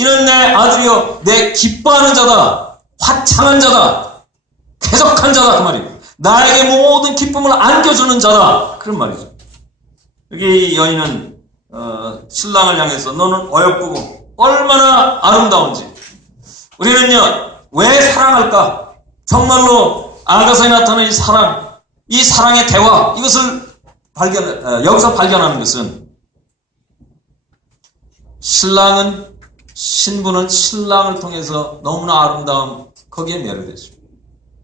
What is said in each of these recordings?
이는 내 아들이요 내 기뻐하는 자다, 화창한 자다, 쾌적한 자다, 그 말이에요. 나에게 모든 기쁨을 안겨주는 자다, 그런 말이죠. 여기 여인은 신랑을 향해서 너는 어여쁘고 얼마나 아름다운지, 우리는요 왜 사랑할까? 정말로 아가서에 나타나는 이 사랑의 대화, 이것을 여기서 발견하는 것은, 신부는 신랑을 통해서 너무나 아름다운 거기에 매료됐습니다.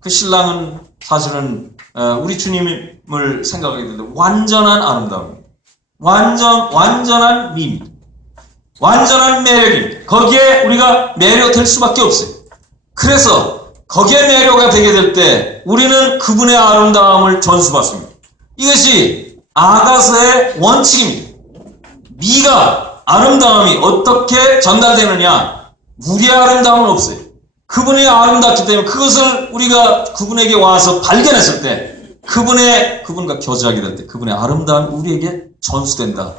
그 신랑은 사실은 우리 주님을 생각하게 될 때 완전한 아름다움입니다. 완전한 미미, 완전한 매력입니다. 거기에 우리가 매료될 수밖에 없어요. 그래서 거기에 매료가 되게 될 때 우리는 그분의 아름다움을 전수받습니다. 이것이 아가서의 원칙입니다. 미가, 아름다움이 어떻게 전달되느냐? 우리의 아름다움은 없어요. 그분이 아름답기 때문에 그것을 우리가 그분에게 와서 발견했을 때, 그분과 교제하게 될 때 그분의 아름다움이 우리에게 전수된다.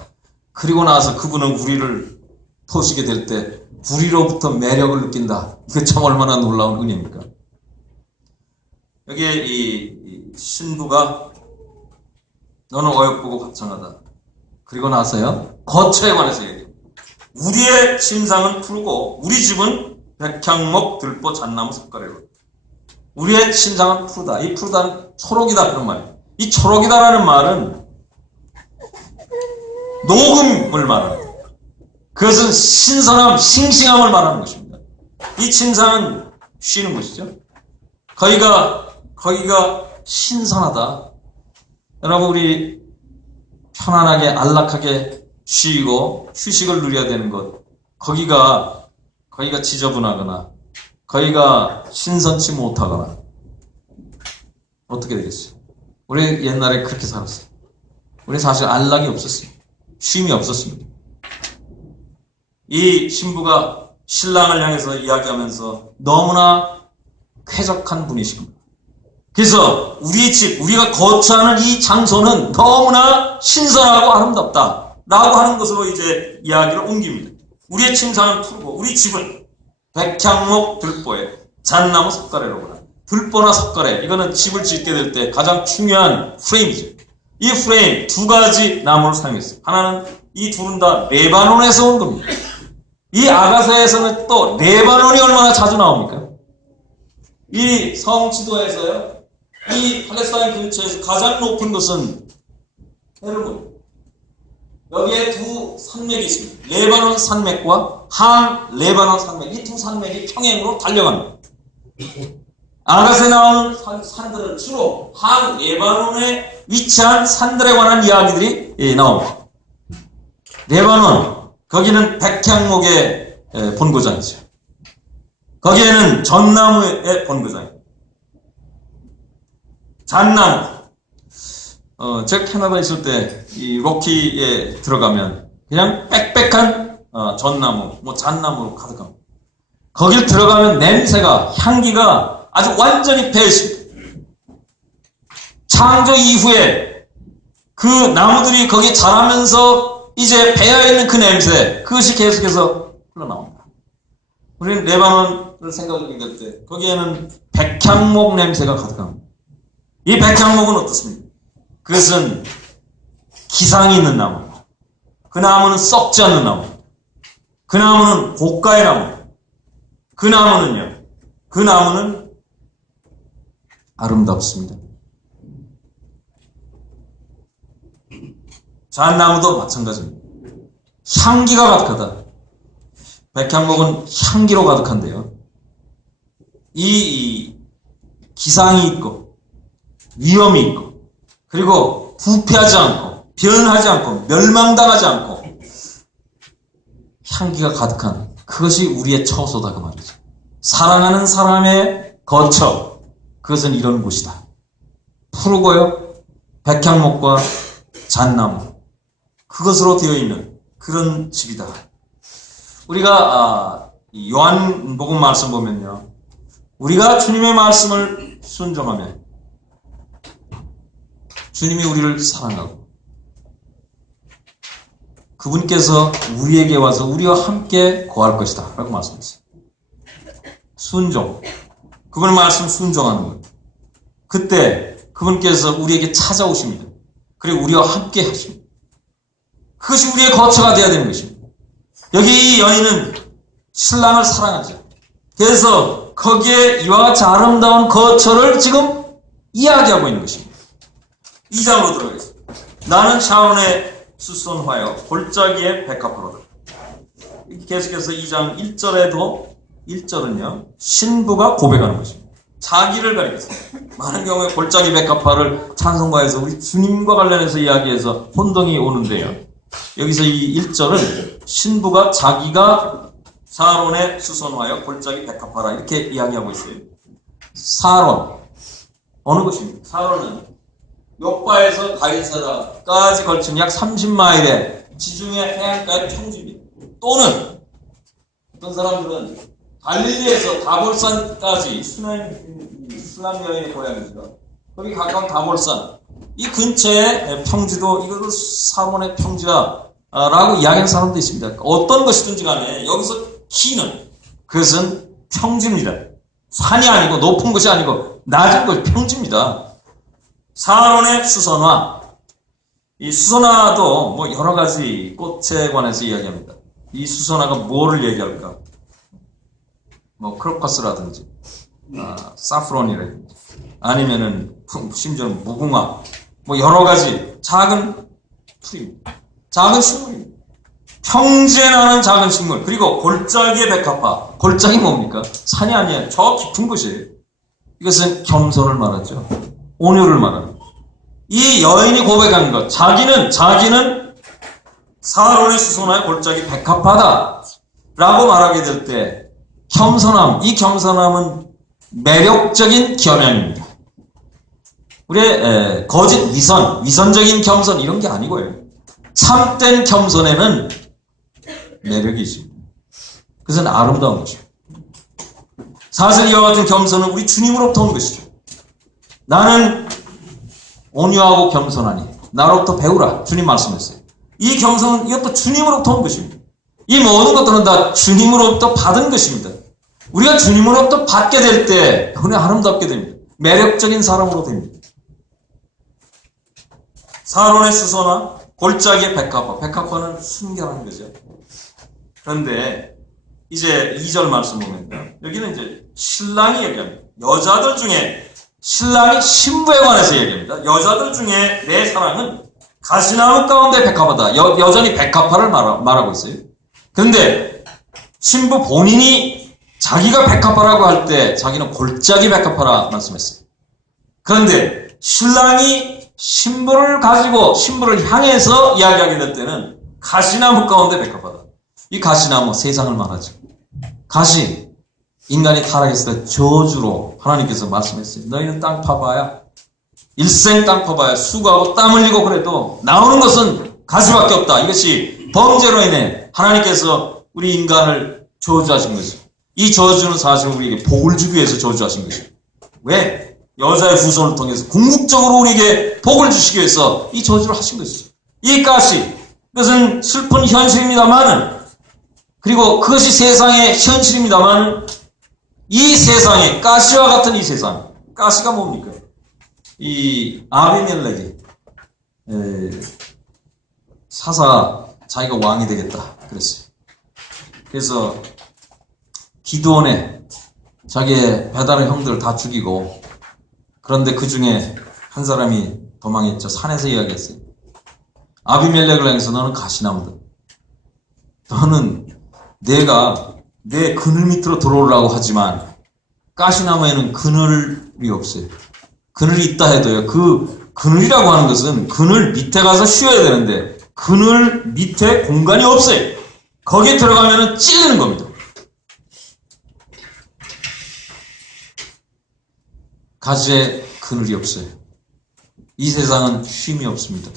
그리고 나서 그분은 우리를 보시게 될 때 우리로부터 매력을 느낀다. 이게 참 얼마나 놀라운 은혜입니까? 여기에 이 신부가 너는 어여쁘고 화창하다. 그리고 나서요, 거처에 관해서 얘기해요. 우리의 심상은 푸르고 우리 집은 백향목 들보 잣나무 섭가래로. 우리의 심상은 푸르다. 이 푸르다는 초록이다, 그런 말이에요. 이 초록이다라는 말은 녹음을 말합니다. 그것은 신선함, 싱싱함을 말하는 것입니다. 이 침상은 쉬는 곳이죠. 거기가 신선하다. 여러분, 우리 편안하게 안락하게 쉬고 휴식을 누려야 되는 곳, 거기가 지저분하거나 거기가 신선치 못하거나 어떻게 되겠어요? 우리 옛날에 그렇게 살았어요. 우리 사실 안락이 없었어요. 쉼이 없었습니다. 이 신부가 신랑을 향해서 이야기하면서 너무나 쾌적한 분이십니다. 그래서 우리 집, 우리가 거처하는 이 장소는 너무나 신선하고 아름답다 라고 하는 것으로 이제 이야기를 옮깁니다. 우리의 침상은 푸르고 우리 집은 백향목 들보에 잣나무 섭가래로구나. 들보나 섭가래, 이거는 집을 짓게 될 때 가장 중요한 프레임이죠. 이 프레임 두 가지 나무를 사용했어요. 하나는, 이 둘은 다 레바논에서 온 겁니다. 이 아가서에서는 또 레바논이 얼마나 자주 나옵니까? 이 성 지도에서요, 이 팔레스타인 근처에서 가장 높은 것은 헤르몬. 여기에 두 산맥이 있습니다. 레바논 산맥과 항 레바논 산맥, 이 두 산맥이 평행으로 달려갑니다. 아가서에 나오는 산들은 주로 항 레바논에 위치한 산들에 관한 이야기들이 나옵니다. 레바논, 거기는 백향목의 본고장이죠. 거기에는 전나무의 본고장입니다. 잣나무. 제가 캐나다에 있을 때 이 로키에 들어가면 그냥 빽빽한 전나무, 잣나무로 가득합니다. 거길 들어가면 냄새가, 향기가 아주 완전히 배어 있습니다. 창조 이후에 그 나무들이 거기 자라면서 이제 배어있는 그 냄새, 그것이 계속해서 흘러나옵니다. 우리는 레바논을 생각하게 될 때 거기에는 백향목 냄새가 가득합니다. 이 백향목은 어떻습니까? 그것은 기상이 있는 나무입니다. 그 나무는 썩지 않는 나무. 그 나무는 고가의 나무. 그 나무는 아름답습니다. 잣나무도 마찬가지입니다. 향기가 가득하다. 백향목은 향기로 가득한데요. 이 기상이 있고 위험이 있고, 그리고 부패하지 않고 변하지 않고 멸망당하지 않고 향기가 가득한, 그것이 우리의 처소다, 그 말이죠. 사랑하는 사람의 거처, 그것은 이런 곳이다. 푸르고요, 백향목과 잣나무, 그것으로 되어 있는 그런 집이다. 우리가 요한복음 말씀 보면요, 우리가 주님의 말씀을 순종하면 주님이 우리를 사랑하고 그분께서 우리에게 와서 우리와 함께 거할 것이다 라고 말씀했어요. 순종. 그분의 말씀 순종하는 거예요. 그때 그분께서 우리에게 찾아오십니다. 그리고 우리와 함께 하십니다. 그것이 우리의 거처가 되어야 되는 것입니다. 여기 이 여인은 신랑을 사랑하죠. 그래서 거기에 이와 같이 아름다운 거처를 지금 이야기하고 있는 것입니다. 2장으로 들어가겠습니다. 나는 샤론의 수손화여 골짜기의 백합화로다. 계속해서 2장 1절에도 1절은요. 신부가 고백하는 것입니다. 자기를 가리켰습니다. 많은 경우에 골짜기 백합화를 찬송가에서 우리 주님과 관련해서 이야기해서 혼동이 오는데요. 여기서 이 1절은 신부가 자기가 사론의 수손화여 골짜기 백합화라 이렇게 이야기하고 있어요. 사론 어느 곳입니까? 사론은 요바에서 가이사라까지 걸친 약 30마일의 지중해 해안가의 평지입니다. 또는 어떤 사람들은 갈릴리에서 다볼산까지 슬람 여인의 고향이죠. 거기 가까운 다볼산 이 근처의 평지도 이것을 사론의 평지라고 이야기하는 사람도 있습니다. 어떤 것이든지 간에 여기서 키는 그것은 평지입니다. 산이 아니고 높은 것이 아니고 낮은 것 평지입니다. 사론의 수선화. 이 수선화도 뭐 여러 가지 꽃에 관해서 이야기합니다. 이 수선화가 뭐를 얘기할까? 뭐 크로커스라든지 사프론이라든지 아니면은 심지어는 무궁화 뭐 여러 가지 작은 풀입니다. 작은 식물입니다. 평지에 나는 작은 식물 그리고 골짜기의 백합화. 골짜기 뭡니까? 산이 아니에요. 저 깊은 곳이에요. 이것은 겸손을 말하죠. 온유를 말합니다. 이 여인이 고백한 것 자기는 사론의 수선화의 골짜기 백합화다 라고 말하게 될 때 겸손함, 이 겸손함은 매력적인 겸양입니다. 우리의 거짓 위선적인 겸손 이런 게 아니고요. 참된 겸손에는 매력이지. 그것은 아름다운 것입니다. 사실 이와 같은 겸손은 우리 주님으로부터 온 것이죠. 나는 온유하고 겸손하니 나로부터 배우라. 주님 말씀했어요. 이 겸손은 이것도 주님으로부터 온 것입니다. 이 모든 것들은 다 주님으로부터 받은 것입니다. 우리가 주님으로부터 받게 될 때 그냥 아름답게 됩니다. 매력적인 사람으로 됩니다. 사론의 수선화, 골짜기의 백합화. 백합화는 순결한 거죠. 그런데 이제 2절 말씀 보면 여기는 이제 신랑이 얘기합니다. 여자들 중에 신랑이 신부에 관해서 얘기합니다. 여자들 중에 내 사랑은 가시나무 가운데 백합화다. 여전히 백합화를 말하고 있어요. 그런데 신부 본인이 자기가 백합화라고 할 때 자기는 골짜기 백합화라 말씀했어요. 그런데 신랑이 신부를 가지고 신부를 향해서 이야기하게 될 때는 가시나무 가운데 백합화다. 이 가시나무 세상을 말하죠. 가시 인간이 타락했을 때 저주로 하나님께서 말씀했어요. 너희는 땅 파봐야 일생 땅 파봐야 수고하고 땀 흘리고 그래도 나오는 것은 가시밖에 없다. 이것이 범죄로 인해 하나님께서 우리 인간을 저주하신 것이죠. 이 저주는 사실 우리에게 복을 주기 위해서 저주하신 것이죠. 왜? 여자의 후손을 통해서 궁극적으로 우리에게 복을 주시기 위해서 이 저주를 하신 것이죠. 이 가시, 그것은 슬픈 현실입니다만, 그리고 그것이 세상의 현실입니다만, 이 세상에, 가시와 같은 이 세상, 가시가 뭡니까? 이 아비멜렉이 사사가 자기가 왕이 되겠다 그랬어요. 그래서 기드온에 자기의 배다른 형들을 다 죽이고, 그런데 그 중에 한 사람이 도망했죠. 산에서 이야기했어요. 아비멜렉을 향해서 너는 가시나무다. 너는 내가 내 그늘 밑으로 들어오려고 하지만 가시나무에는 그늘이 없어요. 그늘이 있다 해도요. 그 그늘이라고 하는 것은 그늘 밑에 가서 쉬어야 되는데 그늘 밑에 공간이 없어요. 거기에 들어가면 찔리는 겁니다. 가시에 그늘이 없어요. 이 세상은 쉼이 없습니다.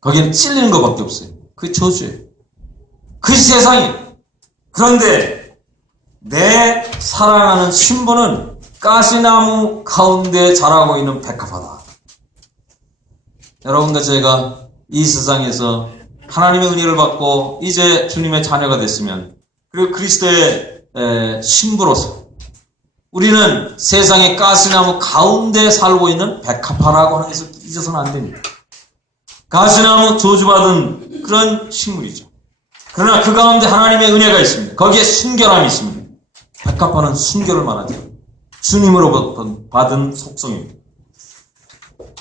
거기는 찔리는 것밖에 없어요. 그게 저주예요. 그것이 세상이에요. 그런데 내 사랑하는 신부는 가시나무 가운데 자라고 있는 백합화다. 여러분과 제가 이 세상에서 하나님의 은혜를 받고 이제 주님의 자녀가 됐으면, 그리고 그리스도의 신부로서 우리는 세상의 가시나무 가운데 살고 있는 백합화라고 하는 것을 잊어서는 안 됩니다. 가시나무 저주받은 그런 식물이죠. 그러나 그 가운데 하나님의 은혜가 있습니다. 거기에 순결함이 있습니다. 백합화는 순결을 말하죠. 주님으로부터 받은 속성입니다.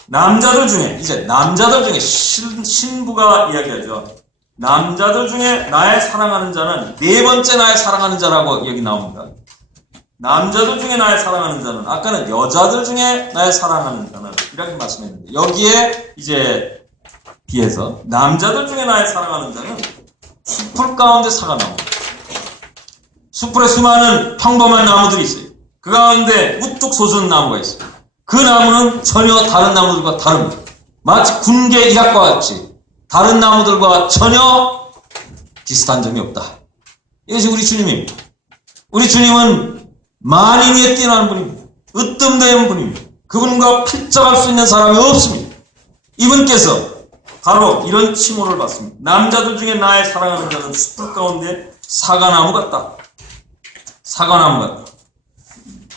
남자들 중에 신부가 이야기하죠. 남자들 중에 나의 사랑하는 자는 네 번째 나의 사랑하는 자라고 여기 나옵니다. 남자들 중에 나의 사랑하는 자는, 아까는 여자들 중에 나의 사랑하는 자는 이렇게 말씀했는데, 여기에 이제 비해서 남자들 중에 나의 사랑하는 자는 숲풀 가운데 사과나무. 숲풀에 수많은 평범한 나무들이 있어요. 그 가운데 우뚝 솟은 나무가 있어요. 그 나무는 전혀 다른 나무들과 다릅니다. 마치 군계 이학과 같이 다른 나무들과 전혀 비슷한 점이 없다. 이것이 우리 주님입니다. 우리 주님은 만인 위에 뛰어나는 분입니다. 으뜸되는 분입니다. 그분과 필적할 수 있는 사람이 없습니다. 이분께서 바로 이런 칭호를 받습니다. 남자들 중에 나의 사랑하는 자는 숲풀 가운데 사과나무 같다. 사과나무 같다.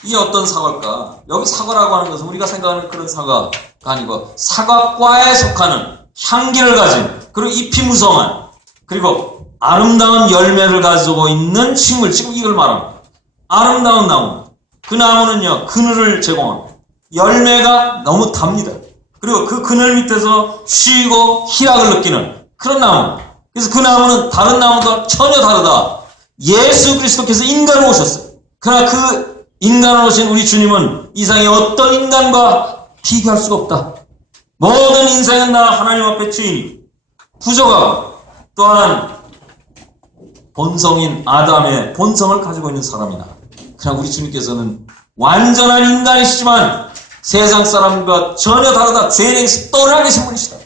이 어떤 사과일까? 여기 사과라고 하는 것은 우리가 생각하는 그런 사과가 아니고, 사과과에 속하는 향기를 가진, 그리고 잎이 무성한, 그리고 아름다운 열매를 가지고 있는 식물, 지금 이걸 말합니다. 아름다운 나무. 그 나무는요, 그늘을 제공합니다. 열매가 너무 답니다. 그리고 그 그늘 밑에서 쉬고 희락을 느끼는 그런 나무. 그래서 그 나무는 다른 나무와 전혀 다르다. 예수 그리스도께서 인간으로 오셨어요. 그러나 그 인간으로 오신 우리 주님은 이상의 어떤 인간과 비교할 수가 없다. 모든 인생은 나 하나님 앞에 주인이 부족하고, 또한 본성인 아담의 본성을 가지고 있는 사람이나, 그러나 우리 주님께서는 완전한 인간이시지만 세상 사람과 전혀 다르다. 죄에서 떠나 계신 분이시다.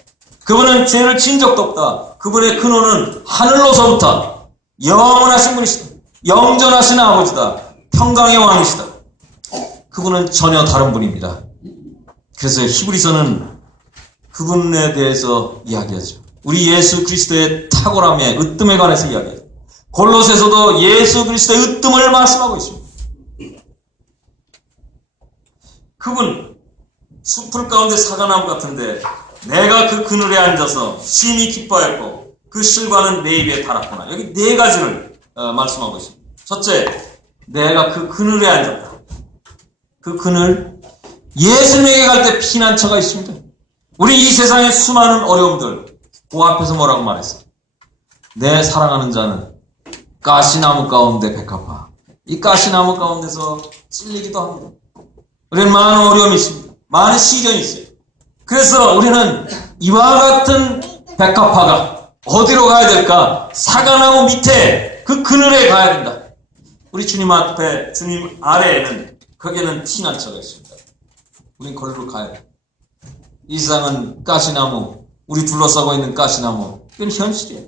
그분은 죄를 진 적도 없다. 그분의 근원은 하늘로서부터 영원하신 분이시다. 영전하신 아버지다. 평강의 왕이시다. 그분은 전혀 다른 분입니다. 그래서 히브리서는 그분에 대해서 이야기하죠. 우리 예수 그리스도의 탁월함에, 으뜸에 관해서 이야기하죠. 골로새서도 예수 그리스도의 으뜸을 말씀하고 있습니다. 그분, 숲풀 가운데 사과나무 같은데 내가 그 그늘에 앉아서 심히 기뻐했고 그 실과는 내 입에 달았구나. 여기 네 가지를 말씀하고 있습니다. 첫째, 내가 그 그늘에 앉았다. 그 그늘, 예수님에게 갈 때 피난처가 있습니다. 우리 이 세상의 수많은 어려움들, 그 앞에서 뭐라고 말했어요? 내 사랑하는 자는 가시나무 가운데 백합화. 이 가시나무 가운데서 찔리기도 합니다. 우리는 많은 어려움이 있습니다. 많은 시련이 있어요. 그래서 우리는 이와 같은 백합화가 어디로 가야 될까? 사과나무 밑에 그 그늘에 가야 된다. 우리 주님 앞에, 주님 아래에는, 거기에는 피난처가 있습니다. 우린 거기로 가야 돼. 이 세상은 가시나무, 우리 둘러싸고 있는 가시나무, 이건 현실이에요.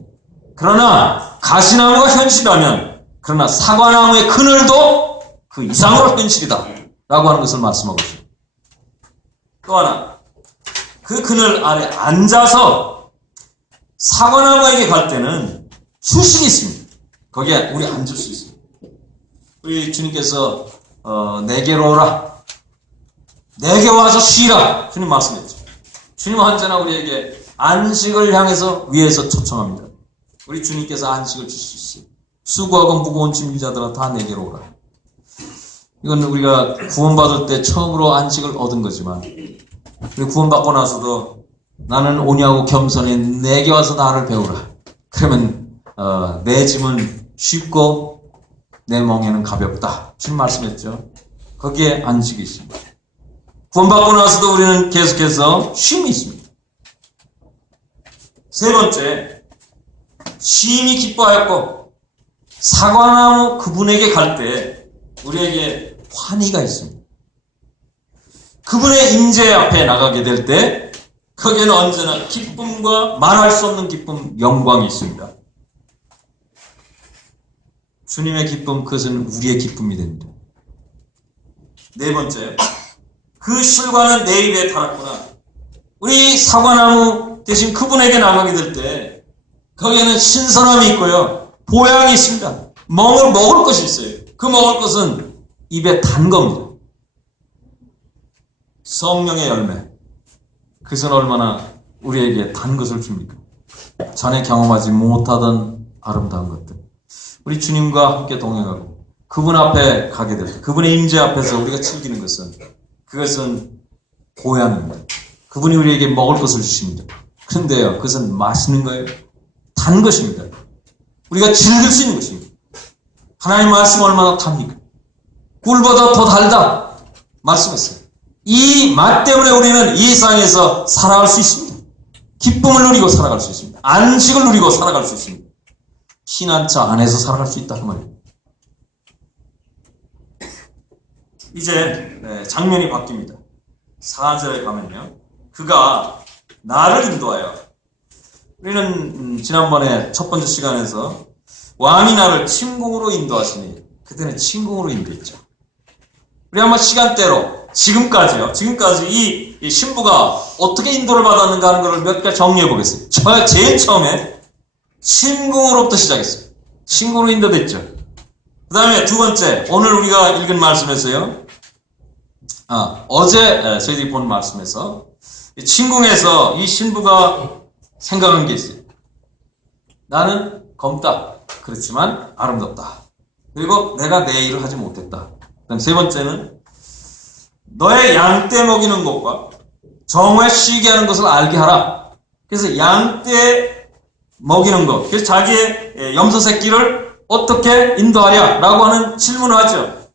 그러나 가시나무가 현실이라면, 그러나 사과나무의 그늘도 그 이상으로 현실이다 라고 하는 것을 말씀하고 있습니다. 또 하나, 그 그늘 아래 앉아서 사과나무에게 갈 때는 휴식이 있습니다. 거기에 우리 앉을 수 있습니다. 우리 주님께서 내게로 오라, 내게 와서 쉬라, 주님 말씀했죠. 주님은 언제나 우리에게 안식을 향해서 위에서 초청합니다. 우리 주님께서 안식을 주실 수 있어요. 수고하고 무거운 짐진 자들아 다 내게로 오라. 이건 우리가 구원받을 때 처음으로 안식을 얻은 거지만, 우리 구원받고 나서도 나는 오냐고 겸손해 내게 와서 나를 배우라. 그러면 내 짐은 쉽고 내 멍에는 가볍다. 주님 말씀했죠. 거기에 안식이 있습니다. 구원받고 나서도 우리는 계속해서 쉼이 있습니다. 세 번째, 심히 기뻐하였고 사과나무 그분에게 갈 때 우리에게 환희가 있습니다. 그분의 임재 앞에 나가게 될 때 거기에는 언제나 기쁨과 말할 수 없는 기쁨, 영광이 있습니다. 주님의 기쁨, 그것은 우리의 기쁨이 됩니다. 네 번째, 그 실과는 내 입에 달았구나. 우리 사과나무 대신 그분에게 나가게 될 때 거기에는 신선함이 있고요. 보양이 있습니다. 먹을 것이 있어요. 그 먹을 것은 입에 단 겁니다. 성령의 열매. 그것은 얼마나 우리에게 단 것을 줍니까? 전에 경험하지 못하던 아름다운 것들. 우리 주님과 함께 동행하고 그분 앞에 가게 될 때, 그분의 임재 앞에서 우리가 즐기는 그것은 보양입니다. 그분이 우리에게 먹을 것을 주십니다. 그런데요, 그것은 맛있는 거예요. 단 것입니다. 우리가 즐길 수 있는 것입니다. 하나님 말씀 얼마나 답니까? 꿀보다 더 달다 말씀했어요. 이 맛 때문에 우리는 이 세상에서 살아갈 수 있습니다. 기쁨을 누리고 살아갈 수 있습니다. 안식을 누리고 살아갈 수 있습니다. 피난처 안에서 살아갈 수 있다 그 말이에요. 이제 장면이 바뀝니다. 4절에 가면요, 그가 나를 인도하여, 우리는 지난번에 첫 번째 시간에서 왕이 나를 침궁으로 인도하시니, 그때는 침궁으로 인도했죠. 우리 한번 시간대로 지금까지 이 신부가 어떻게 인도를 받았는가 하는 것을 몇 가지 정리해 보겠습니다. 제일 처음에 침궁으로부터 시작했어요. 침궁으로 인도됐죠. 그 다음에 두 번째, 오늘 우리가 읽은 말씀에서요, 어제 저희들이 본 말씀에서 침궁에서 이 신부가 생각한 게 있어요. 나는 검다. 그렇지만 아름답다. 그리고 내가 내 일을 하지 못했다. 그다음 세 번째는 너의 양떼 먹이는 것과 정오에 쉬게 하는 것을 알게 하라. 그래서 양떼 먹이는 것, 그래서 자기의 염소 새끼를 어떻게 인도하랴라고 하는 질문을 하죠.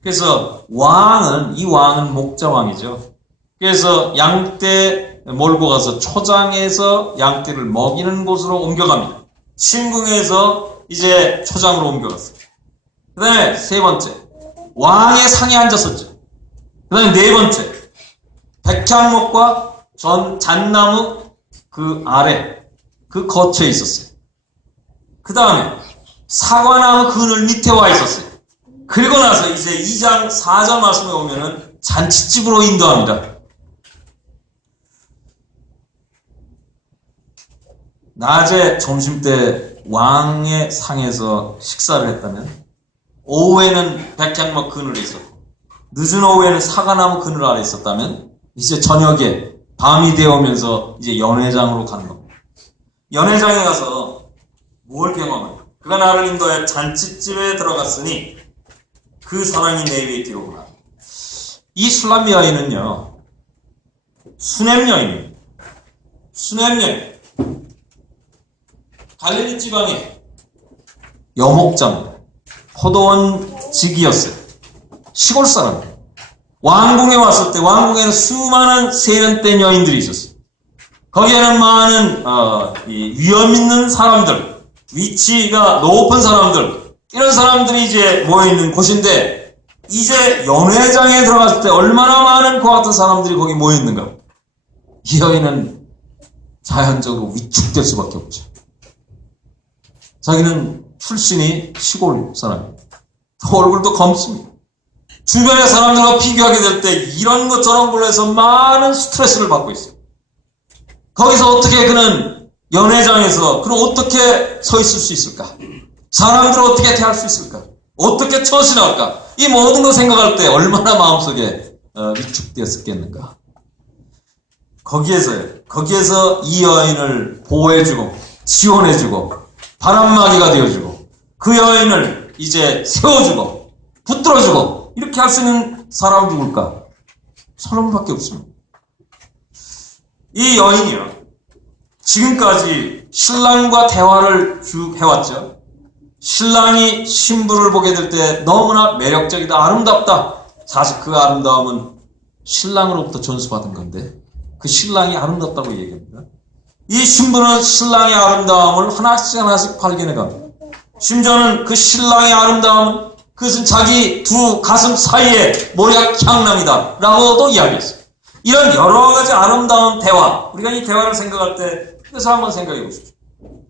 그래서 이 왕은 목자왕이죠. 그래서 양떼 몰고 가서 초장에서 양떼를 먹이는 곳으로 옮겨갑니다. 침궁에서 이제 초장으로 옮겨갔어요. 그 다음에 세 번째, 왕의 상에 앉았었죠. 그 다음에 네 번째, 백향목과 잣나무 그 아래, 그 거처에 있었어요. 그 다음에 사과나무 그늘 밑에 와 있었어요. 그리고 나서 이제 2장 4절 말씀에 오면은 잔치집으로 인도합니다. 낮에 점심때 왕의 상에서 식사를 했다면 오후에는 백향목 그늘에 있었고 늦은 오후에는 사과나무 그늘 아래 있었다면 이제 저녁에 밤이 되어오면서 이제 연회장으로 가는 겁니다. 연회장에 가서 뭘 경험해요? 그가 나를 인도해 잔치집에 들어갔으니 그 사랑이 내 위에 들어오구나. 이 술람 여인은요, 수냄 여인이에요. 수냄 여인. 갈릴리 지방의 여목장, 포도원 직이었어요. 시골 사람. 왕궁에 왔을 때 왕궁에는 수많은 세련된 여인들이 있었어요. 거기에는 많은 위험 있는 사람들, 위치가 높은 사람들, 이런 사람들이 이제 모여있는 곳인데, 이제 연회장에 들어갔을 때 얼마나 많은 그와 같은 사람들이 거기 모여있는가. 이 여인은 자연적으로 위축될 수밖에 없죠. 자기는 출신이 시골 사람입니다. 얼굴도 검습니다. 주변의 사람들과 비교하게 될 때 이런 것 저런 걸로 해서 많은 스트레스를 받고 있어요. 거기서 어떻게 그는 연회장에서 그는 어떻게 서 있을 수 있을까? 사람들을 어떻게 대할 수 있을까? 어떻게 처신할까? 이 모든 걸 생각할 때 얼마나 마음속에 위축되었겠는가? 거기에서 이 여인을 보호해주고 지원해주고 바람막이가 되어주고 그 여인을 이제 세워주고 붙들어주고 이렇게 할 수 있는 사람은 누굴까? 솔로몬밖에 없습니다. 이 여인이요, 지금까지 신랑과 대화를 쭉 해왔죠. 신랑이 신부를 보게 될 때 너무나 매력적이다, 아름답다. 사실 그 아름다움은 신랑으로부터 전수받은 건데 그 신랑이 아름답다고 얘기합니다. 이 신부는 신랑의 아름다움을 하나씩 발견해갑니다. 심지어는 그 신랑의 아름다움은 그것은 자기 두 가슴 사이에 모략 향남이다 라고도 이야기했어요. 이런 여러 가지 아름다운 대화, 우리가 이 대화를 생각할 때 그래서 한번 생각해 보십시오.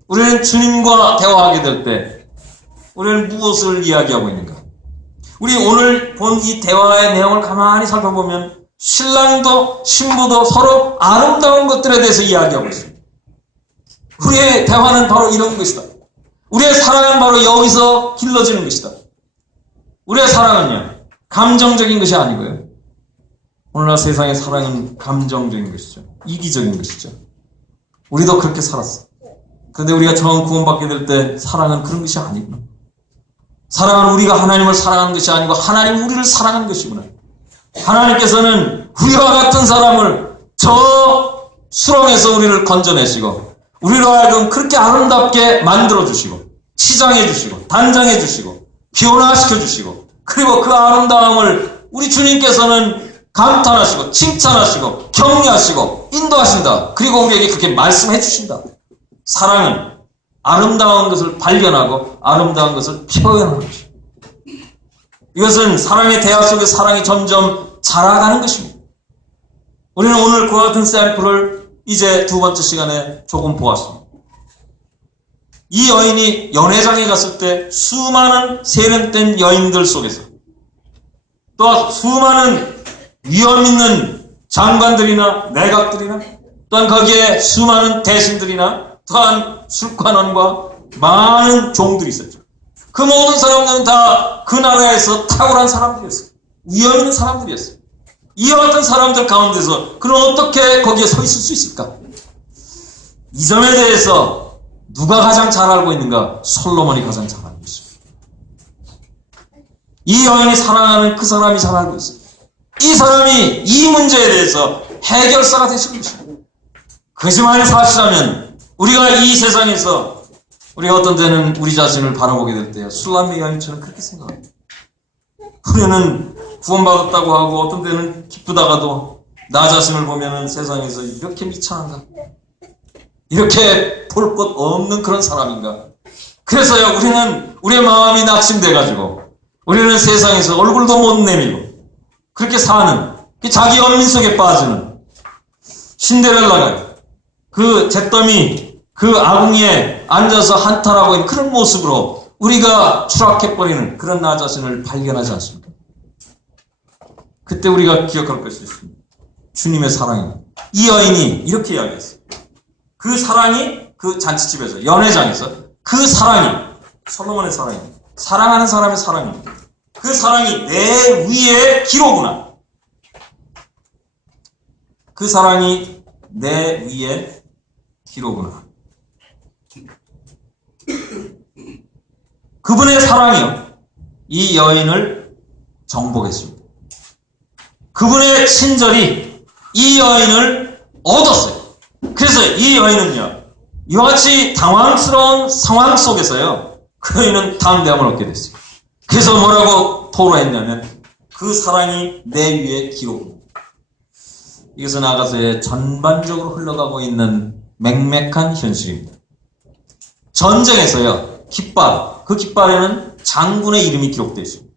우리는 주님과 대화하게 될 때 우리는 무엇을 이야기하고 있는가? 우리 오늘 본 이 대화의 내용을 가만히 살펴보면 신랑도 신부도 서로 아름다운 것들에 대해서 이야기하고 있습니다. 우리의 대화는 바로 이런 것이다. 우리의 사랑은 바로 여기서 길러지는 것이다. 우리의 사랑은요, 감정적인 것이 아니고요. 오늘날 세상의 사랑은 감정적인 것이죠. 이기적인 것이죠. 우리도 그렇게 살았어. 그런데 우리가 처음 구원받게 될 때 사랑은 그런 것이 아니구나. 사랑은 우리가 하나님을 사랑하는 것이 아니고 하나님 우리를 사랑하는 것이구나. 하나님께서는 우리와 같은 사람을 저 수렁에서 우리를 건져내시고 우리로 하여금 그렇게 아름답게 만들어주시고 치장해주시고 단장해주시고 변화시켜주시고 그리고 그 아름다움을 우리 주님께서는 감탄하시고 칭찬하시고 격려하시고 인도하신다. 그리고 우리에게 그렇게 말씀해 주신다. 사랑은 아름다운 것을 발견하고 아름다운 것을 표현하는 것입니다. 이것은 사랑의 대화 속에 사랑이 점점 자라가는 것입니다. 우리는 오늘 그와 같은 샘플을 이제 두 번째 시간에 조금 보았습니다. 이 여인이 연회장에 갔을 때 수많은 세련된 여인들 속에서 또 수많은 위험 있는 장관들이나 내각들이나 또한 거기에 수많은 대신들이나 또한 술관원과 많은 종들이 있었죠. 그 모든 사람들은 다 그 나라에서 탁월한 사람들이었어요. 위험 있는 사람들이었어요. 이와 같은 사람들 가운데서 그럼 어떻게 거기에 서 있을 수 있을까? 이 점에 대해서 누가 가장 잘 알고 있는가? 솔로몬이 가장 잘 알고 있습니다. 이 여인이 사랑하는 그 사람이 잘 알고 있어요. 이 사람이 이 문제에 대해서 해결사가 되신 것입니다. 거짓말을 사실하면 우리가 이 세상에서 우리가 어떤 때는 우리 자신을 바라보게 될 때요, 술람의 여인처럼 그렇게 생각합니다. 우리는 구원받았다고 하고 어떤 때는 기쁘다가도 나 자신을 보면은 세상에서 이렇게 미천한가? 이렇게 볼 것 없는 그런 사람인가? 그래서요, 우리는 우리의 마음이 낙심돼가지고 우리는 세상에서 얼굴도 못 내밀고 그렇게 사는 자기 연민 속에 빠지는 신데렐라가 그 잿더미 그 아궁이에 앉아서 한탄하고 있는 그런 모습으로 우리가 추락해버리는 그런 나 자신을 발견하지 않습니까? 그때 우리가 기억할 것이 있습니다. 주님의 사랑이. 이 여인이 이렇게 이야기했어요. 그 사랑이 그 잔치집에서 연회장에서 그 사랑이 솔로몬의 사랑이 사랑하는 사람의 사랑입니다. 그 사랑이 내 위의 기로구나. 그 사랑이 내 위의 기로구나. 그분의 사랑이요, 이 여인을 정복했습니다. 그분의 친절이 이 여인을 얻었어요. 그래서 이 여인은요, 이와 같이 당황스러운 상황 속에서요, 그 여인은 담대함을 얻게 됐어요. 그래서 뭐라고 토로했냐면, 그 사랑이 내 위에 기록입니다. 이것은 아가서에 전반적으로 흘러가고 있는 맹맥한 현실입니다. 전쟁에서요, 깃발, 그 깃발에는 장군의 이름이 기록되어 있습니다.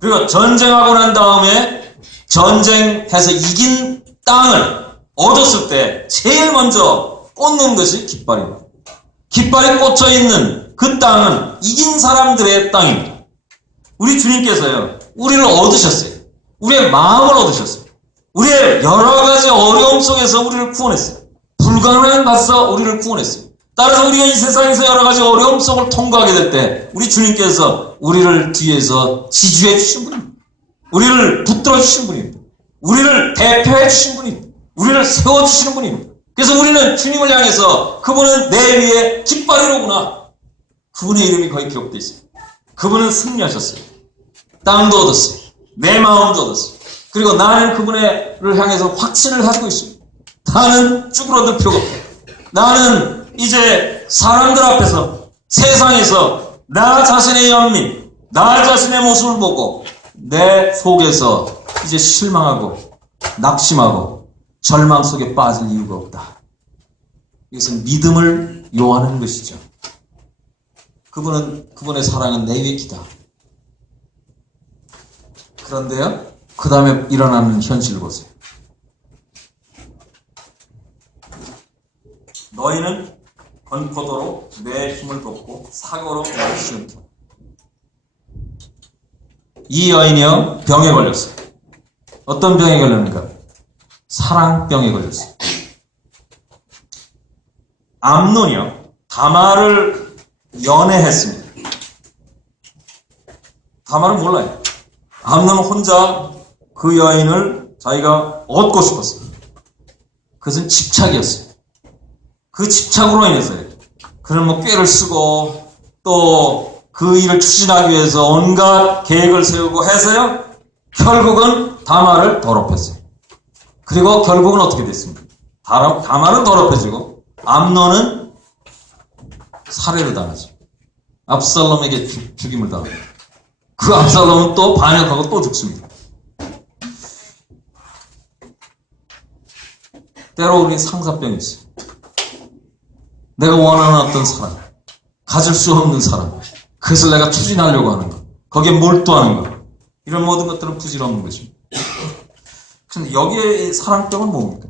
그리고 전쟁하고 난 다음에 전쟁해서 이긴 땅을 얻었을 때 제일 먼저 꽂는 것이 깃발입니다. 깃발이 꽂혀 있는 그 땅은 이긴 사람들의 땅입니다. 우리 주님께서요, 우리를 얻으셨어요. 우리의 마음을 얻으셨어요. 우리의 여러 가지 어려움 속에서 우리를 구원했어요. 불가능한 가서 우리를 구원했어요. 따라서 우리가 이 세상에서 여러 가지 어려움 속을 통과하게 될 때 우리 주님께서 우리를 뒤에서 지주해 주신 분입니다. 우리를 붙들어 주신 분입니다. 우리를 대표해 주신 분입니다. 우리를 세워주시는 분입니다. 그래서 우리는 주님을 향해서 그분은 내 위에 깃발이로구나. 그분의 이름이 거기 기록되어 있어요. 그분은 승리하셨어요. 땅도 얻었어요. 내 마음도 얻었어요. 그리고 나는 그분을 향해서 확신을 가지고 있습니다. 나는 쭈그러들 필요가 없다. 나는 이제 사람들 앞에서 세상에서 나 자신의 연민, 나 자신의 모습을 보고 내 속에서 이제 실망하고 낙심하고 절망 속에 빠질 이유가 없다. 이것은 믿음을 요하는 것이죠. 그분의 사랑은 내 위에 기다. 그런데요, 그 다음에 일어나는 현실을 보세요. 너희는 건포도로 내 힘을 돋고 사고로 나를 시험켜. 이 여인이요, 병에 걸렸어요. 어떤 병에 걸렸는가? 사랑병에 걸렸어요. 암논이요, 다말을 연애했습니다. 다말은 몰라요. 암논은 혼자 그 여인을 자기가 얻고 싶었어요. 그것은 집착이었어요. 그 집착으로 인해서요. 그는 뭐 꾀를 쓰고 또 그 일을 추진하기 위해서 온갖 계획을 세우고 해서요, 결국은 다말을 더럽혔어요. 그리고 결국은 어떻게 됐습니까? 다말은 더럽혀지고 암논은 살해를 당하죠. 압살롬에게 죽임을 당하고, 그 압살롬은 또 반역하고 또 죽습니다. 때로 우리 상사병이 있어요. 내가 원하는 어떤 사람, 가질 수 없는 사람, 그것을 내가 추진하려고 하는 것, 거기에 몰두하는 것, 이런 모든 것들은 부질없는 것입니다. 그런데 여기에 사랑병은 뭡니까?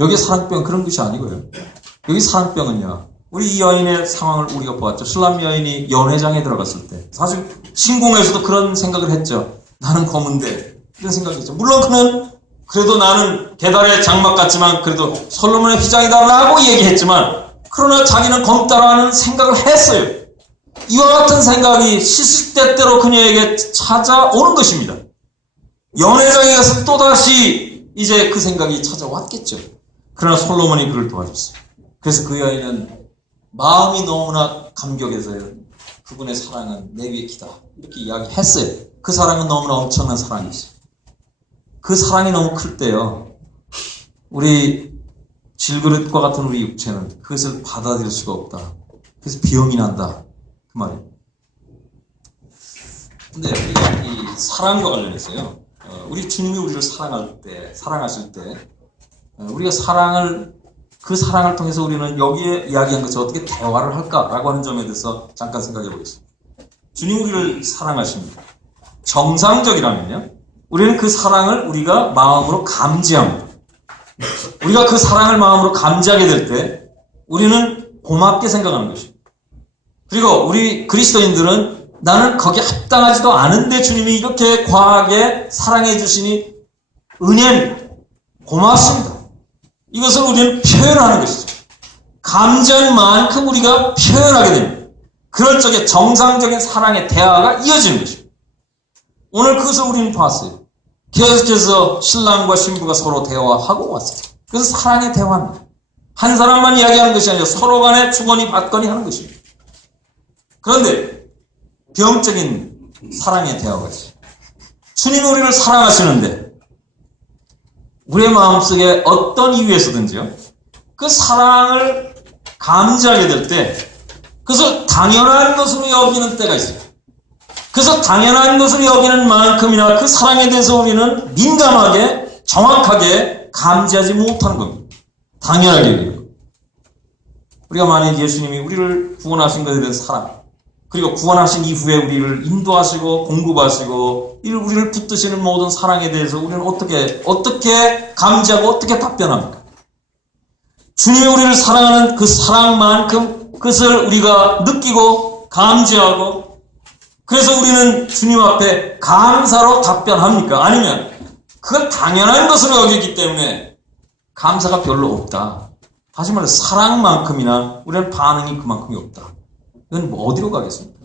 여기에 사랑병은 그런 것이 아니고요. 여기 사랑병은요, 우리 이 여인의 상황을 우리가 보았죠. 술람 여인이 연회장에 들어갔을 때 사실 신궁에서도 그런 생각을 했죠. 나는 검은데, 이런 생각이 있죠. 물론 그는 그래도 나는 계달의 장막 같지만 그래도 솔로몬의 휘장이다라고 얘기했지만, 그러나 자기는 검다라는 생각을 했어요. 이와 같은 생각이 시시때때로 그녀에게 찾아오는 것입니다. 연회장에 가서 또다시 이제 그 생각이 찾아왔겠죠. 그러나 솔로몬이 그를 도와줬어요. 그래서 그 여인은 마음이 너무나 감격해서요, 그분의 사랑은 내 위에 기다, 이렇게 이야기했어요. 그 사랑은 너무나 엄청난 사랑이었어요. 그 사랑이 너무 클 때요, 우리 질그릇과 같은 우리 육체는 그것을 받아들일 수가 없다. 그래서 비용이 난다, 그 말이에요. 근데 우리가 이 사랑과 관련해서요, 우리 주님이 우리를 사랑하실 때 우리가 그 사랑을 통해서 우리는 여기에 이야기한 것처럼 어떻게 대화를 할까라고 하는 점에 대해서 잠깐 생각해 보겠습니다. 주님 우리를 사랑하십니다. 정상적이라면요, 우리는 그 사랑을 우리가 마음으로 감지합니다. 우리가 그 사랑을 마음으로 감지하게 될 때 우리는 고맙게 생각하는 것입니다. 그리고 우리 그리스도인들은 나는 거기에 합당하지도 않은데 주님이 이렇게 과하게 사랑해 주시니 은혜입니다. 고맙습니다. 이것을 우리는 표현하는 것이죠. 감지한 만큼 우리가 표현하게 됩니다. 그럴 적에 정상적인 사랑의 대화가 이어지는 것입니다. 오늘 그것을 우리는 봤어요. 계속해서 신랑과 신부가 서로 대화하고 왔어요. 그래서 사랑의 대화입니다. 한 사람만 이야기하는 것이 아니라 서로 간에 주거니 받거니 하는 것입니다. 그런데 병적인 사랑의 대화가 있어요. 주님이 우리를 사랑하시는데 우리의 마음속에 어떤 이유에서든지요, 그 사랑을 감지하게 될 때 그것을 당연한 것으로 여기는 때가 있어요. 그래서 당연한 것으로 여기는 만큼이나 그 사랑에 대해서 우리는 민감하게 정확하게 감지하지 못하는 겁니다. 당연하게 여기는 겁니다. 우리가 만약 예수님이 우리를 구원하신 것에 대해서 사랑, 그리고 구원하신 이후에 우리를 인도하시고 공급하시고 우리를 붙드시는 모든 사랑에 대해서 우리는 어떻게 감지하고 어떻게 답변합니까? 주님이 우리를 사랑하는 그 사랑만큼 그것을 우리가 느끼고 감지하고, 그래서 우리는 주님 앞에 감사로 답변합니까? 아니면 그걸 당연한 것으로 여기기 때문에 감사가 별로 없다. 다시 말해서 사랑만큼이나 우리는 반응이 그만큼이 없다. 이건 뭐 어디로 가겠습니까?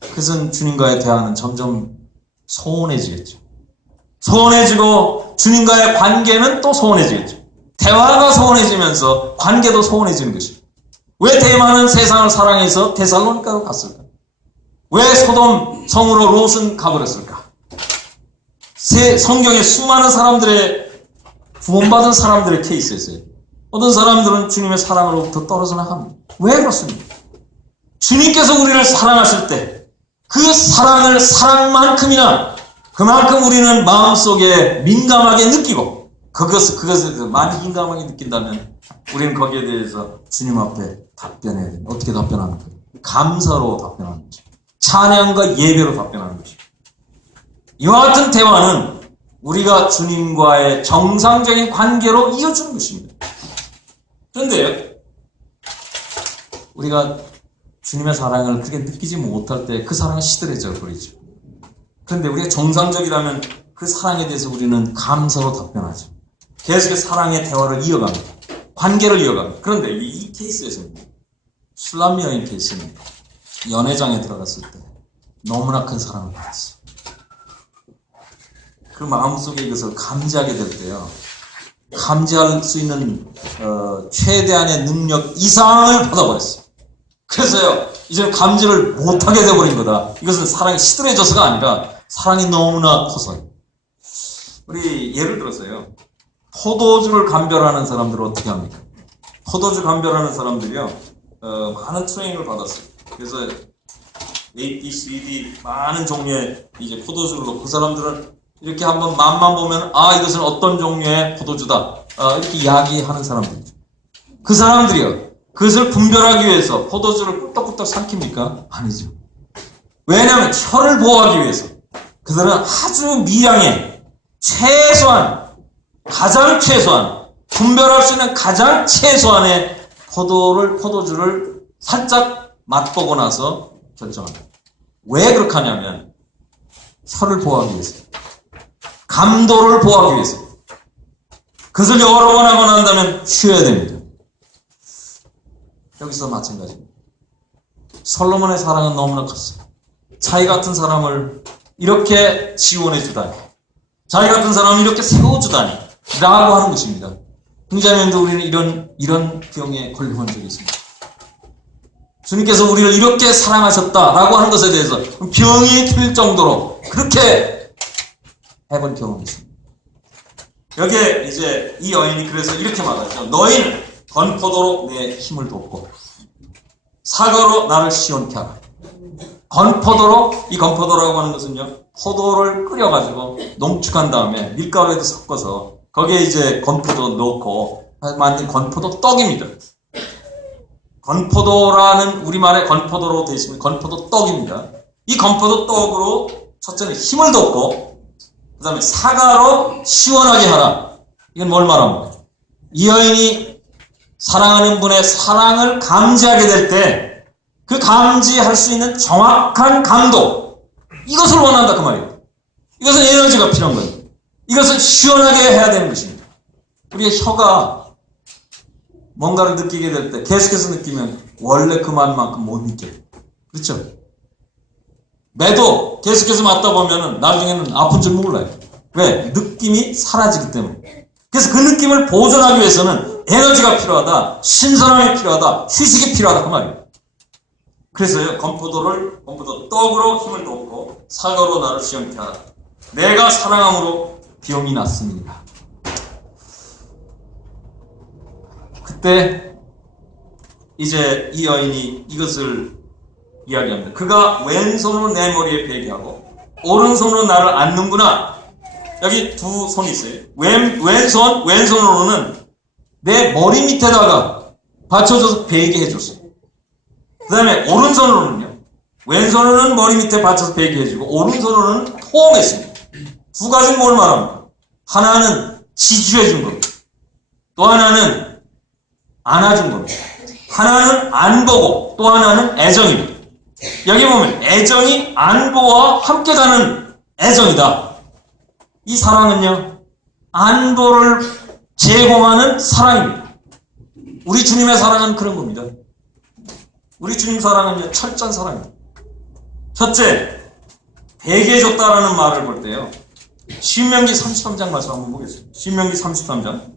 그것은 주님과의 대화는 점점 소원해지겠죠. 소원해지고 주님과의 관계는 또 소원해지겠죠. 대화가 소원해지면서 관계도 소원해지는 것입니다. 왜 대만은 세상을 사랑해서 데살로니가로 갔을까? 왜 소돔 성으로 롯은 가버렸을까? 성경에 수많은 사람들의 구원받은 사람들의 케이스였어요. 어떤 사람들은 주님의 사랑으로부터 떨어져 나갑니다. 왜 그렇습니까? 주님께서 우리를 사랑하실 때 그 사랑을 사랑만큼이나 그만큼 우리는 마음속에 민감하게 느끼고, 그것에 대해서 많이 민감하게 느낀다면 우리는 거기에 대해서 주님 앞에 답변해야 됩니다. 어떻게 답변합니까? 감사로 답변하는 것입니다. 찬양과 예배로 답변하는 것입니다. 이와 같은 대화는 우리가 주님과의 정상적인 관계로 이어지는 것입니다. 그런데요, 우리가 주님의 사랑을 그렇게 느끼지 못할 때 그 사랑은 시들해져 버리죠. 그런데 우리가 정상적이라면 그 사랑에 대해서 우리는 감사로 답변하죠. 계속해서 사랑의 대화를 이어갑니다. 관계를 이어갑니다. 그런데 이 케이스에서는, 술람 여인 케이스는 연회장에 들어갔을 때 너무나 큰 사랑을 받았어요. 그 마음속에 이것을 감지하게 될 때요, 감지할 수 있는 최대한의 능력 이상을 받아버렸어요. 그래서요, 이제 감지를 못하게 돼버린 거다. 이것은 사랑이 시들해져서가 아니라 사랑이 너무나 커서요. 우리 예를 들어서요, 포도주를 감별하는 사람들은 어떻게 합니까? 포도주 감별하는 사람들이요, 많은 트레이닝을 받았어요. 그래서 A, B, C, D 많은 종류의 이제 포도주를 놓고, 그 사람들은 이렇게 한번 맛만 보면 이것은 어떤 종류의 포도주다, 이렇게 이야기하는 사람들이죠. 그 사람들이요, 그것을 분별하기 위해서 포도주를 꿀떡꿀떡 삼킵니까? 아니죠. 왜냐하면 혀를 보호하기 위해서 그들은 아주 미량의 최소한, 가장 최소한, 분별할 수 있는 가장 최소한의 포도주를 살짝 맛보고 나서 결정합니다. 왜 그렇게 하냐면 혀를 보호하기 위해서, 감도를 보호하기 위해서. 그것을 여러 번 하고 난다면 쉬어야 됩니다. 여기서 마찬가지입니다. 솔로몬의 사랑은 너무나 컸어요. 자기 같은 사람을 이렇게 지원해 주다니, 자기 같은 사람을 이렇게 세워주다니 라고 하는 것입니다. 등자면도 우리는 이런 병에 걸려본 적이 있습니다. 주님께서 우리를 이렇게 사랑하셨다라고 하는 것에 대해서 병이 들 정도로 그렇게 해본 경험이 있습니다. 여기에 이제 이 여인이 그래서 이렇게 말하죠. 너희는 건포도로 내 힘을 돋고 사과로 나를 시원케 하라. 건포도로, 이 건포도라고 하는 것은요, 포도를 끓여가지고 농축한 다음에 밀가루에도 섞어서 거기에 이제 건포도 넣고 만든 건포도 떡입니다. 건포도라는 우리말의 건포도로 되어 있으면 건포도 떡입니다. 이 건포도 떡으로 첫째는 힘을 돋고 그 다음에 사과로 시원하게 하라. 이건 뭘 말합니까? 이 여인이 사랑하는 분의 사랑을 감지하게 될 때 그 감지할 수 있는 정확한 강도, 이것을 원한다 그 말이에요. 이것은 에너지가 필요한 거예요. 이것은 시원하게 해야 되는 것입니다. 우리의 혀가 뭔가를 느끼게 될 때 계속해서 느끼면 원래 그 맛만큼 못 느껴요. 그렇죠? 매도 계속해서 맞다 보면은 나중에는 아픈 줄 몰라요. 왜? 느낌이 사라지기 때문에. 그래서 그 느낌을 보존하기 위해서는 에너지가 필요하다, 신선함이 필요하다, 휴식이 필요하다 그 말이에요. 그래서요, 건포도 떡으로 힘을 돋고 사과로 나를 시원케 하라. 내가 사랑함으로 병이 났습니다. 그때 이제 이 여인이 이것을 이야기합니다. 그가 왼손으로 내 머리에 베게 하고 오른손으로 나를 안는구나. 여기 두 손이 있어요. 왼손으로는 내 머리 밑에다가 받쳐줘서 베게 해줬어요. 그 다음에 오른손으로는요, 왼손으로는 머리 밑에 받쳐서 베게 해주고 오른손으로는 포옹했습니다. 두 가지는 뭘 말합니까? 하나는 지주해준 겁니다. 또 하나는 안아준 겁니다. 하나는 안보고 또 하나는 애정입니다. 여기 보면 애정이 안보와 함께 가는 애정이다. 이 사랑은요, 안보를 제공하는 사랑입니다. 우리 주님의 사랑은 그런 겁니다. 우리 주님 사랑은요, 철저한 사랑입니다. 첫째, 베게 해줬다라는 말을 볼 때요, 신명기 33장 말씀 한번 보겠습니다. 신명기 33장.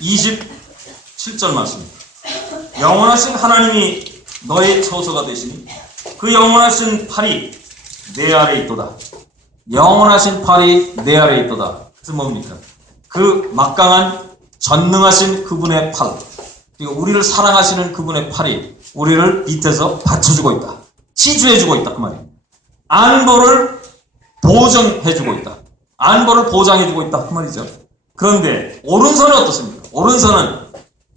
(27절) 말씀입니다. 영원하신 하나님이 너의 처소가 되시니 그 영원하신 팔이 내 아래에 있도다. 영원하신 팔이 내 아래에 있도다. 그것은 뭡니까? 그 막강한 전능하신 그분의 팔, 그리고 우리를 사랑하시는 그분의 팔이 우리를 밑에서 받쳐주고 있다. 지주해주고 있다. 그 말이에요. 안보를 보정해주고 있다. 안보를 보장해주고 있다. 그 말이죠. 그런데 오른손은 어떻습니까? 오른손은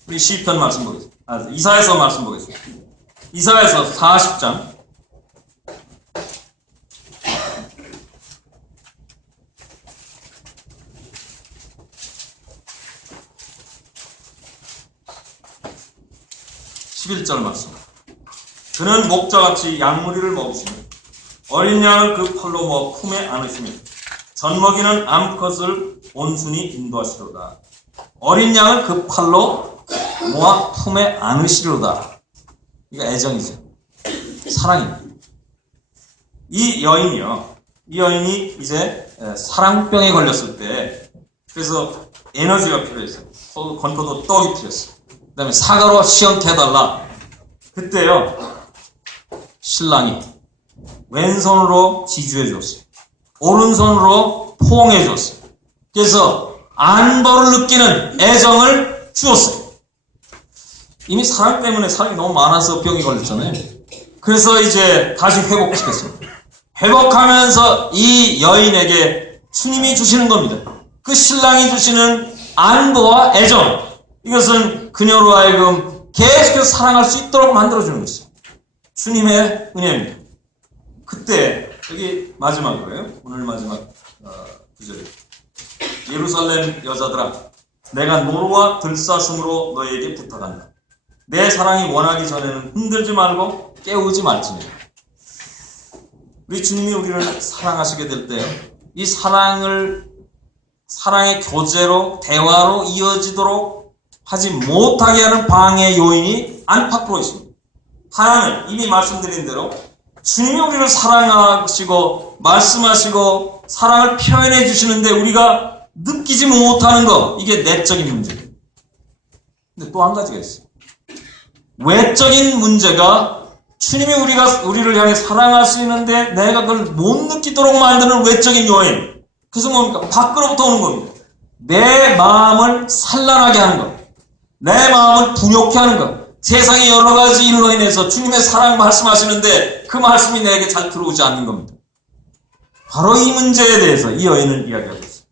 우리 시편 말씀 보겠습니다. 이사야서 말씀 보겠습니다. 이사야서 40장 11절 말씀. 그는 목자같이 양무리를 먹이시며 어린 양을 그 팔로 모아 품에 안으시며 젖먹이는 암컷을 온순히 인도하시로다. 어린 양을 그 팔로 모아 품에 안으시로다. 이거 애정이죠. 사랑입니다. 이 여인이 이제 사랑병에 걸렸을 때, 그래서 에너지가 필요했어요. 건포도 떡이 필요했어요. 그 다음에 사과로 시원케 해달라. 그때요, 신랑이 왼손으로 지주해 줬어요. 오른손으로 포옹해 줬어요. 그래서 안보를 느끼는 애정을 주었어요. 이미 사랑 때문에 사랑이 너무 많아서 병이 걸렸잖아요. 그래서 이제 다시 회복시켰어요. 회복하면서 이 여인에게 주님이 주시는 겁니다. 그 신랑이 주시는 안보와 애정, 이것은 그녀로 하여금 계속해서 사랑할 수 있도록 만들어주는 것이죠. 주님의 은혜입니다. 그때 여기 마지막으로요. 오늘 마지막 구절이에요. 예루살렘 여자들아, 내가 노루와 들사슴으로 너에게 부탁한다. 내 사랑이 원하기 전에는 흔들지 말고 깨우지 말지니라. 우리 주님이 우리를 사랑하시게 될 때 이 사랑의 교제로 대화로 이어지도록 하지 못하게 하는 방해 요인이 안팎으로 있습니다. 하나는 이미 말씀드린 대로 주님이 우리를 사랑하시고 말씀하시고 사랑을 표현해 주시는데 우리가 느끼지 못하는 것, 이게 내적인 문제예요. 근데 또 한 가지가 있어요. 외적인 문제가 주님이 우리를 향해 사랑하시는데 내가 그걸 못 느끼도록 만드는 외적인 요인. 그래서 뭡니까? 밖으로부터 오는 겁니다. 내 마음을 산란하게 하는 것. 내 마음을 분욕해 하는 것. 세상의 여러 가지 일로 인해서 주님의 사랑 말씀하시는데 그 말씀이 내게 잘 들어오지 않는 겁니다. 바로 이 문제에 대해서 이 여인은 이야기하고 있습니다.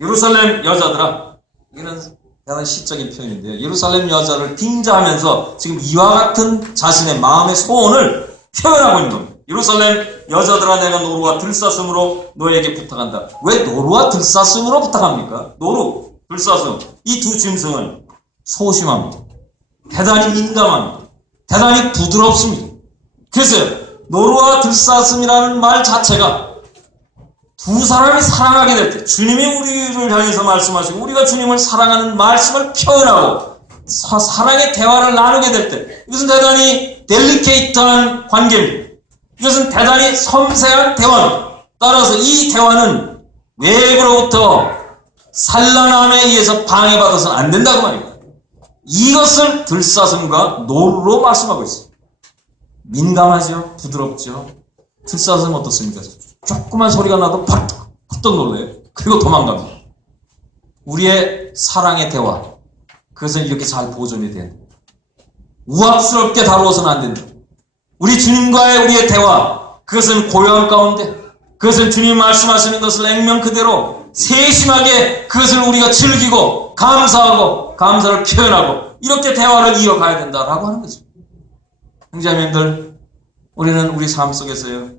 예루살렘 여자들아, 이거는 대단히 시적인 표현인데요. 예루살렘 여자를 빙자하면서 지금 이와 같은 자신의 마음의 소원을 표현하고 있는 겁니다. 예루살렘 여자들아, 내가 노루와 들사슴으로 너에게 부탁한다. 왜 노루와 들사슴으로 부탁합니까? 노루, 들사슴, 이 두 짐승은 소심합니다. 대단히 민감합니다. 대단히 부드럽습니다. 그래서 노루와 들사슴이라는 말 자체가 두 사람이 사랑하게 될 때, 주님이 우리를 향해서 말씀하시고 우리가 주님을 사랑하는 말씀을 표현하고 사랑의 대화를 나누게 될 때, 이것은 대단히 델리케이트한 관계입니다. 이것은 대단히 섬세한 대화입니다. 따라서 이 대화는 외부로부터 산란함에 의해서 방해받아서는 안 된다고 말입니다. 이것을 들사슴과 노루로 말씀하고 있어요. 민감하죠? 부드럽죠? 들사슴 어떻습니까? 조그만 소리가 나도 팍 놀래요. 그리고 도망갑니다. 우리의 사랑의 대화, 그것은 이렇게 잘 보존이 돼야 됩니다. 우압스럽게 다루어서는 안 된다. 우리 주님과의 우리의 대화, 그것은 고요함 가운데, 그것은 주님 말씀하시는 것을 액면 그대로 세심하게 그것을 우리가 즐기고 감사하고 감사를 표현하고 이렇게 대화를 이어가야 된다라고 하는 거죠. 형제자매님들, 우리는 우리 삶 속에서요,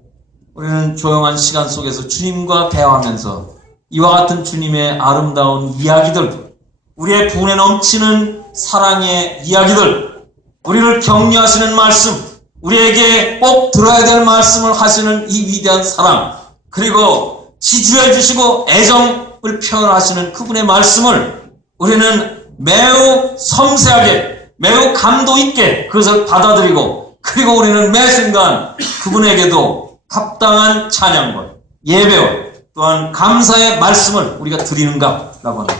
우리는 조용한 시간 속에서 주님과 대화하면서 이와 같은 주님의 아름다운 이야기들, 우리의 분에 넘치는 사랑의 이야기들, 우리를 격려하시는 말씀, 우리에게 꼭 들어야 될 말씀을 하시는 이 위대한 사랑, 그리고 지주해 주시고 애정을 표현하시는 그분의 말씀을 우리는 매우 섬세하게, 매우 감도 있게 그것을 받아들이고, 그리고 우리는 매 순간 그분에게도 합당한 찬양과 예배와 또한 감사의 말씀을 우리가 드리는가라고 합니다.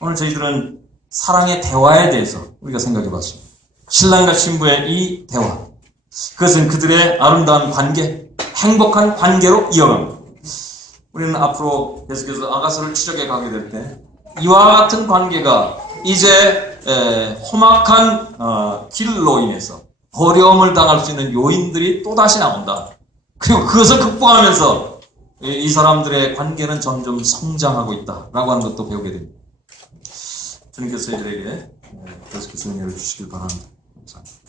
오늘 저희들은 사랑의 대화에 대해서 우리가 생각해 봤습니다. 신랑과 신부의 이 대화, 그것은 그들의 아름다운 관계, 행복한 관계로 이어갑니다. 우리는 앞으로 계속해서 아가서를 추적해 가게 될 때 이와 같은 관계가 이제 험악한 길로 인해서 어려움을 당할 수 있는 요인들이 또다시 나온다. 그리고 그것을 극복하면서 이 사람들의 관계는 점점 성장하고 있다라고 하는 것도 배우게 됩니다. 주님께서 저희들에게 계속해서 은혜를 주시길 바랍니다. 감사합니다.